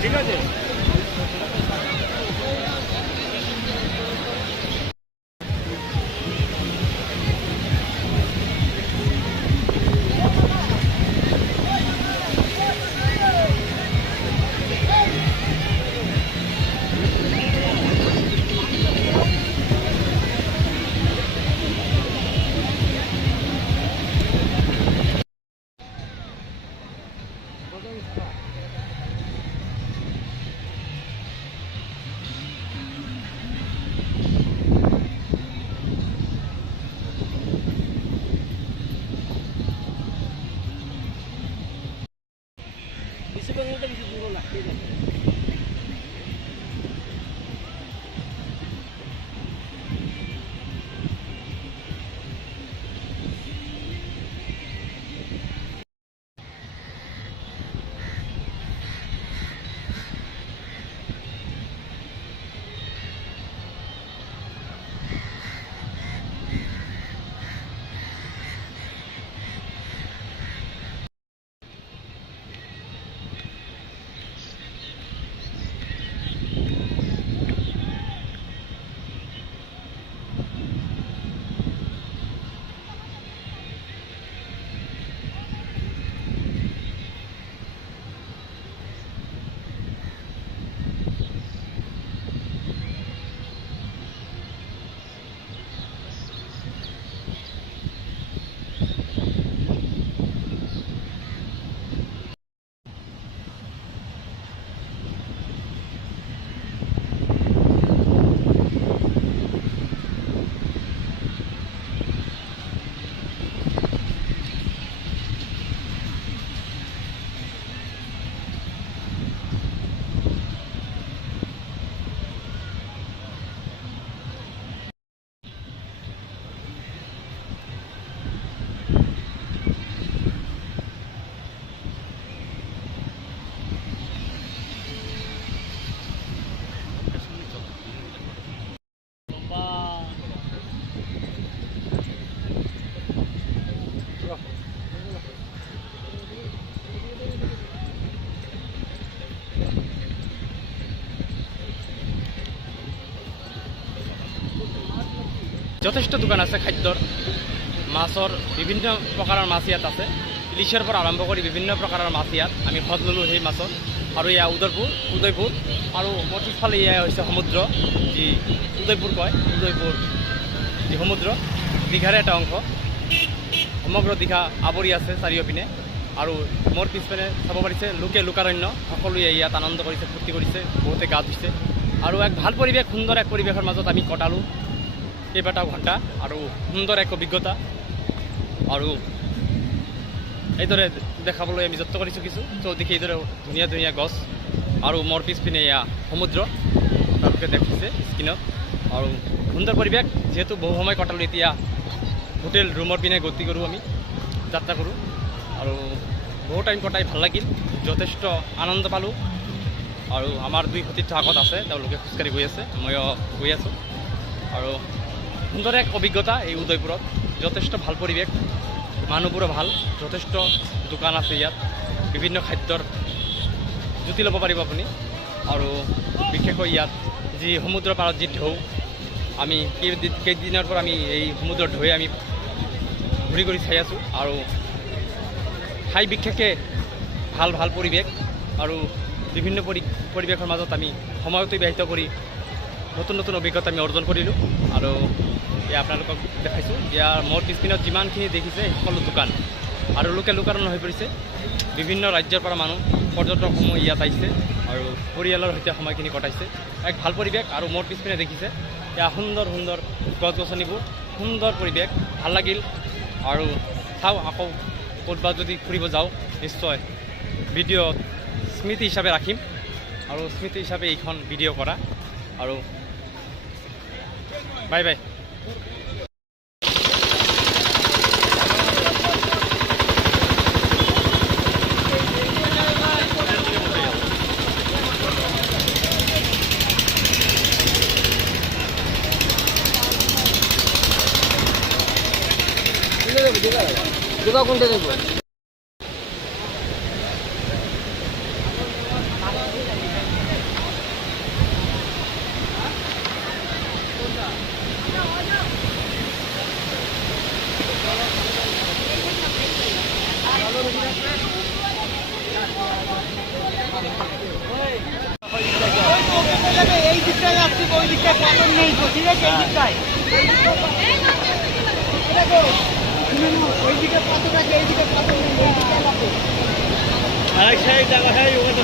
ঠিক আছে। যথেষ্ট দোকান আছে খাদ্যৰ, মাছৰ বিভিন্ন প্ৰকাৰৰ মাছ ইয়াত আছে। ইলিচৰ পৰা আৰম্ভ কৰি বিভিন্ন প্ৰকাৰৰ মাছ ইয়াত আমি সোৱাদ ল'লোঁ সেই মাছৰ। আৰু এয়া উদয়পুৰ আৰু মোৰ পিছফালে এয়া হৈছে সমুদ্ৰ, যি উদয়পুৰ কয়, উদয়পুৰ যি সমুদ্ৰ, দীঘাৰে এটা অংশ। সমগ্ৰ দীঘা আৱৰি আছে চাৰিওপিনে। আৰু মোৰ পিছপিনে চাব পাৰিছে লোকাৰণ্য, সকলোৱে ইয়াত আনন্দ কৰিছে, ফূৰ্তি কৰিছে, বহুতে গা ধুইছে। আৰু এক ভাল পৰিৱেশ, সুন্দৰ এক পৰিৱেশৰ মাজত আমি কটালোঁ কেইবাটাও ঘণ্টা, আৰু সুন্দৰ এক অভিজ্ঞতা। আৰু এইদৰে দেখাবলৈ আমি যত্ন কৰিছোঁ কিছু চৌদিশে এইদৰে ধুনীয়া ধুনীয়া গছ, আৰু মোৰ পিছপিনে এয়া সমুদ্ৰ আপোনালোকে দেখিছে স্ক্ৰীণত। আৰু সুন্দৰ পৰিৱেশ, যিহেতু বহু সময় কটালোঁ, এতিয়া হোটেল ৰুমৰ পিনে গতি কৰোঁ, আমি যাত্ৰা কৰোঁ। আৰু বহু টাইম কটাই ভাল লাগিল, যথেষ্ট আনন্দ পালোঁ। আৰু আমাৰ দুই সতীৰ্থ আগত আছে, তেওঁলোকে খোজকাঢ়ি গৈ আছে, ময়ো গৈ আছোঁ। আৰু সুন্দৰ এক অভিজ্ঞতা এই উদয়পুৰত, যথেষ্ট ভাল পৰিৱেশ, মানুহবোৰো ভাল, যথেষ্ট দোকান আছে ইয়াত, বিভিন্ন খাদ্যৰ জুতি ল'ব পাৰিব আপুনি। আৰু বিশেষকৈ ইয়াত যি সমুদ্ৰৰ পাৰত যি ঢৌ, আমি কেইদিনৰ পৰা আমি এই সমুদ্ৰৰ ঢৌৱে আমি ঘূৰি ঘূৰি চাই আছোঁ। আৰু ঠাই বিশেষকৈ ভাল পৰিৱেশ, আৰু বিভিন্ন পৰিৱেশৰ মাজত আমি সময় অতিবাহিত কৰি নতুন নতুন অভিজ্ঞতা আমি অৰ্জন কৰিলোঁ। আৰু এয়া আপোনালোকক দেখাইছোঁ, ইয়াৰ মোৰ পিছপিনত যিমানখিনি দেখিছে সকলো দোকান, আৰু লোকাৰণ্য হৈ পৰিছে। বিভিন্ন ৰাজ্যৰ পৰা মানুহ পৰ্যটকসমূহ ইয়াত আহিছে আৰু পৰিয়ালৰ সৈতে সময়খিনি কটাইছে। এক ভাল পৰিৱেশ। আৰু মোৰ পিছপিনে দেখিছে এয়া সুন্দৰ সুন্দৰ গছ গছনিবোৰ, সুন্দৰ পৰিৱেশ, ভাল লাগিল। আৰু চাওঁ আকৌ ক'ৰবাত যদি ফুৰিব যাওঁ, নিশ্চয় ভিডিঅ'ত স্মৃতি হিচাপে ৰাখিম, আৰু স্মৃতি হিচাপে এইখন ভিডিঅ' কৰা। আৰু বাই বাই। Dile, দুটো কোনটা দেবো? এই দিকটায় যাচ্ছি, ওই দিকটায় পাথর নেই তো, ঠিক আছে? এই দিকটায় ওই দিকে পাথর আছে, এই দিকে পাথর নেই, এই দিকটায় যাবো। আরেক সাইড দেখা হয় ওখানে